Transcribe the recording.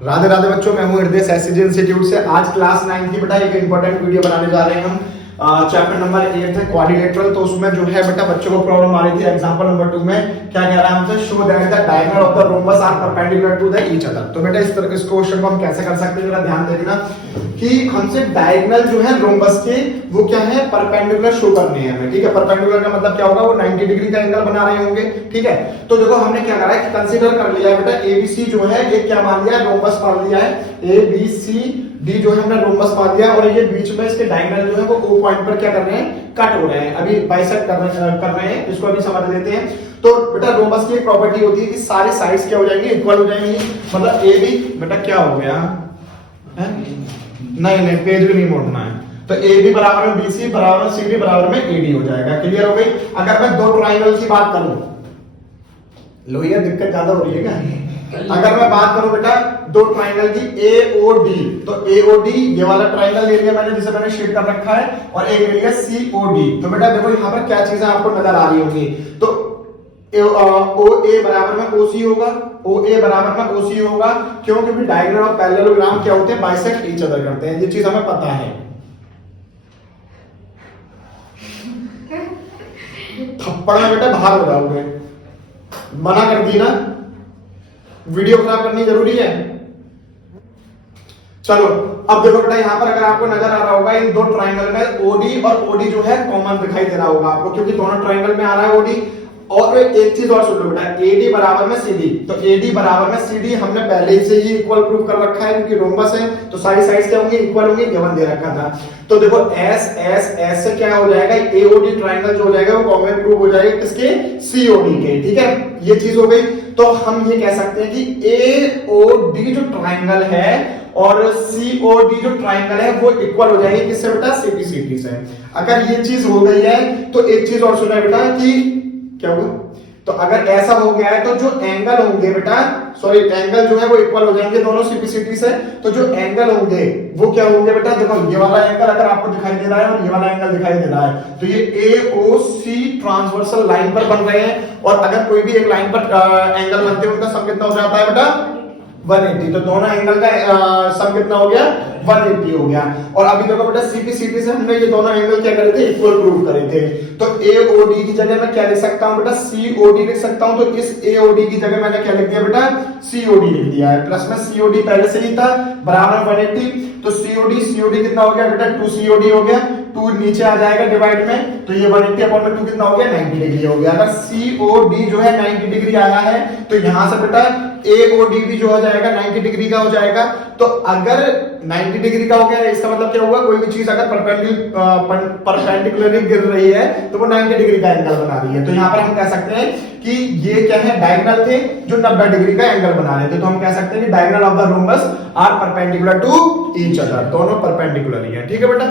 राधे राधे बच्चों, मैं हूं हृदय एससीजी इंस्टीट्यूट से। आज क्लास 9 की बेटा एक इंपॉर्टेंट वीडियो बनाने जा रहे हैं हम। चैप्टर नंबर 8 है क्वाड्रिलेटरल। तो उसमें जो है बेटा बच्चों को प्रॉब्लम आ रही थी एग्जांपल नंबर 2 में। क्या कह रहा है हमसे, show that the diagonal of the rhombus are perpendicular to the each other. तो बेटा इस क्वेश्चन को हम कैसे कर सकते हैं, जरा ध्यान देखना कि हमसे डायगोनल जो है रोम्बस के वो क्या है, परपेंडिकुलर शो करने हैं हमें। ठीक है, परपेंडिकुलर का मतलब क्या होगा, वो 90 डिग्री का एंगल बना रहे होंगे। ठीक है, तो देखो हमने क्या करा है कि कंसीडर कर लिया है बेटा एबीसी जो है ये क्या मान लिया है, रोम्बस मान लिया है। एबीसी डी जो है हमने रोम्बस मान दिया और ये बीच में इसके डायगोनल जो है वो ओ पॉइंट पर क्या कर रहे हैं, कट हो रहे हैं। अभी बाइसेक्ट कर रहे हैं, इसको अभी समझ लेते हैं। तो बेटा रोम्बस की एक प्रॉपर्टी होती है कि सारे साइड्स क्या हो जाएंगे, इक्वल हो जाएंगे। मतलब ए बी बेटा क्या हो गया है? नहीं पेज भी नहीं मोड़ना है। तो ए बी बराबर में बी सी बराबर में सी डी बराबर में ए डी हो जाएगा। क्लियर हो गई। अगर मैं दो ट्राइंगल की बात करूं, लो ये दिक्कत ज्यादा हो रही है क्या? अगर मैं बात करूं बेटा दो ट्राइंगल की ए ओ डी, तो ए ओ डी ये वाला ट्राइंगल ले लिया मैंने जिसे मैंने शेड कर रखा है, और एक ले लिया सी ओ डी। तो बेटा देखो यहाँ पर क्या चीजें आपको नजर आ रही होंगी। तो ओ ए बराबर में ओ सी होगा, ओ ए बराबर में ओ सी होगा। क्यों? क्योंकि डायगोनल और पैरेललोग्राम क्या होते हैं, बाइसेक्ट ईच अदर करते हैं। ये चीज हमें पता है। थप्पड़ में बेटा बाहर हो जाओगे, मना कर दी ना, वीडियो खराब करनी जरूरी है। चलो अब देखो बेटा यहाँ पर अगर आपको नजर आ रहा होगा इन दो ट्राइंगल में ओडी और ओडी जो है कॉमन दिखाई दे रहा होगा आपको, क्योंकि दोनों ट्राइंगल में आ रहा है ओडी। और एक चीज और सुन लो बेटा, एडी बराबर में सीडी। तो एडी बराबर में सीडी हमने पहले से ही इक्वल प्रूव कर रखा है, क्योंकि रोम्बस है तो सारी साइड्स क्या होंगी, इक्वल होंगी, गिवन दे रखा था। तो देखो एस एस एस से क्या हो जाएगा, एओडी ट्राइंगल जो हो जाएगा वो कॉमन प्रूव हो जाएगा किसके, सीओडी के। ठीक है, ये चीज हो गई। तो हम ये कह सकते हैं कि एओडी जो ट्राइंगल है और सीओडी जो ट्राइंगल है वो इक्वल हो जाएगी किससे बेटा, सीपीसीटी से। अगर ये चीज हो गई है तो एक चीज और सुना बेटा कि क्या हुआ, तो अगर ऐसा हो गया है तो जो एंगल होंगे बेटा, सॉरी एंगल जो है वो इक्वल हो जाएंगे दोनों सीपीसीटी से। तो जो एंगल होंगे वो क्या होंगे बेटा, देखो ये वाला एंगल अगर आपको दिखाई दे रहा है और ये वाला एंगल दिखाई दे रहा है, तो ये एओसी ट्रांसवर्सल लाइन पर बन रहे हैं। और अगर कोई भी एक लाइन पर एंगल बनते हैं उनका सम कितना हो जाता है बेटा, 180। तो दोनों एंगल का सम कितना हो गया, 180 हो गया। और अभी देखो बेटा सीपीसीटी से हमने ये दोनों एंगल क्या करे थे, इक्वल प्रूव करे थे। तो एओडी की जगह मैं क्या लिख सकता हूं बेटा, सीओडी लिख सकता हूं। तो इस एओडी की जगह मैंने क्या लिख दिया बेटा, सीओडी लिख दिया है। प्लस में सीओडी पहले से ही था बराबर 180। तो सीओडी कितना हो गया बेटा, 2 सीओडी हो गया। 2 नीचे आ जाएगा डिवाइड में, तो ये 180 अपॉन में 2 कितना हो गया, 90 डिग्री हो गया। अगर सीओडी जो है 90 डिग्री आया है तो यहां से बेटा एओडी भी जो हो जाएगा 90 डिग्री का हो जाएगा। तो अगर 90 डिग्री का हो गया, इसका मतलब क्या हुआ, कोई भी चीज अगर परपेंडिकुलरली गिर रही है तो वो 90 डिग्री का एंगल बना रही है। तो यहाँ पर हम कह सकते हैं कि ये क्या है, डायगोनल थे जो 90 डिग्री का एंगल बना रहे थे। तो हम कह सकते हैं कि diagonal of the rhombus are perpendicular to each other, दोनों परपेंडिकुलर ही है। ठीक है बेटा।